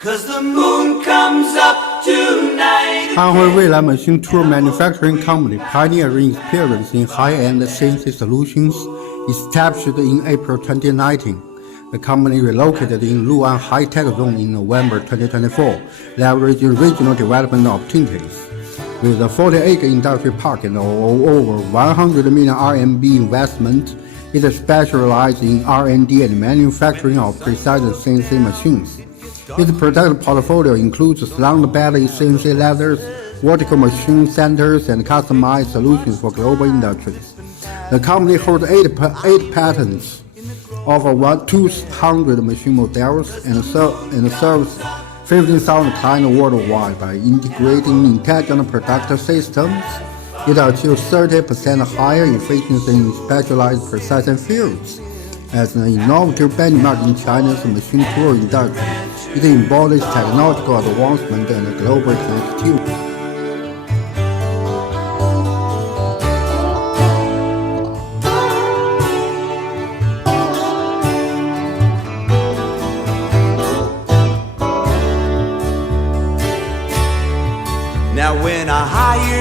'Cause the moon comes up tonight. Anhui Weilan Machine Tool Manufacturing Company, pioneering experience in high-end CNC solutions, established in April 2019. The company relocated in Luan High-Tech Zone in November 2024, leveraging regional development opportunities. With a 40-acre industry park and over 100 million RMB investment, it specializes in R&D and manufacturing of precise CNC machines. Its product portfolio includes slant belly CNC ladders, vertical machine centers, and customized solutions for global industries. The company holds eight patents, over 200 machine models, and serves 15,000 clients worldwide. By integrating intelligent product systems, it achieves 30% higher efficiency in specialized precision fields. As an innovative benchmark in China's machine tool industry, it embodies technological advancement and global connectivity. Now when I hire